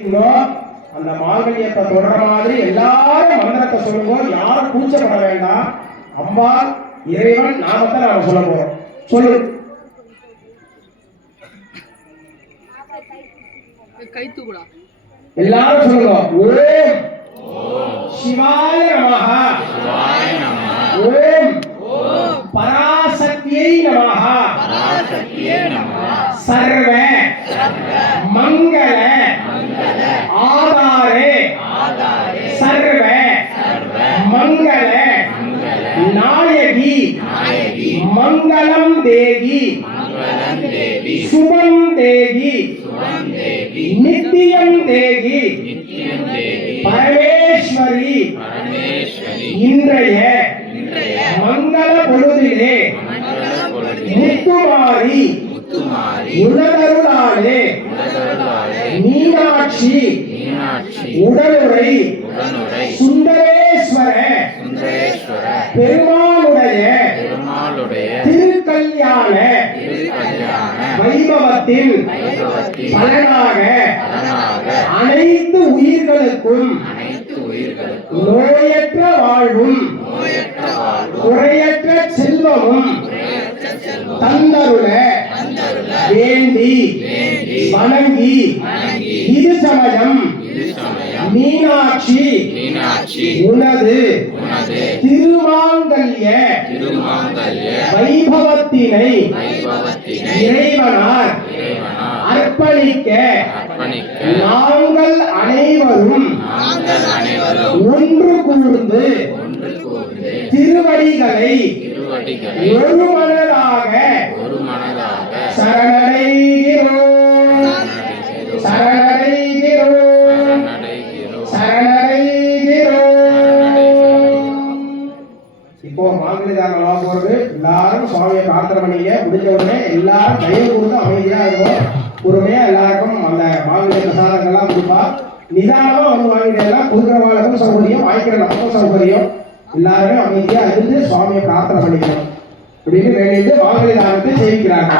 அந்த மாங்கல்யத்தை தொடர மாதிரி எல்லாரும் மந்திரத்தை சொல்லுங்க. யாரும் கூச்சப்பட வேண்டாம். அம்பாள் இறைவன் நாமத்தை நாம சொல்ல போறோம். சொல்லு. எல்லாரும் சொல்லுங்க. ஓம் சிவாய நமஹ. ஓம் பராசக்தியை நமஹ. சர்வ மங்கள ஆதாரே சர்வ மங்கள நாயகி மங்களம் தேகி சுபம் தேகி நித்தியம் தேகி பரமேஸ்வரி இன்றைய மங்கள பொழுதிலே முத்துமாரி உலகருளாலே மீனாட்சி உடனுரை சுந்தரேஸ்வர பெருமாளுடைய திருக்கல்யாண வைபவத்தின் பலனாக அனைத்து உயிர்களுக்கும் நோயற்ற வாழ்வும் குறையற்ற செல்வமும் தந்தருள வேண்டி வணங்கி இது சமயம் மீனாட்சி உனது திருமாங்கல்ய வைபவத்தினை இறைவனார் அர்ப்பணிக்க நாங்கள் அனைவரும் ஒன்று கூர்ந்து திருவடிகளை ஒரு மனதாக சரணடைகிறோம் சரணடைகிறோம் சரணடைகிறோம். இப்போ மாங்கல்யதானம் போறது எல்லாரும் சுவாமியை பிரார்த்தனை பண்ணீங்க. முடிஞ்ச உடனே எல்லாரும் தயவு கூர்ந்து அமைதியா இருக்கும். பொறுமையா எல்லாருக்கும் அந்த மாங்கல்ய பிரசாதங்கள்லாம் கொடுப்பா. நிதானமா வந்து வாங்கிட்டேன். கொடுக்குறவங்களுக்கும் சௌகரியம், வாங்கிக்கிற நமக்கும் சௌகரியம். எல்லாருமே அமைதியா இருந்து சுவாமியை பிரார்த்தனை பண்ணிக்கணும் அப்படின்னு வேண்டிட்டு மாங்கல்ய தானத்தை செய்கிறாங்க.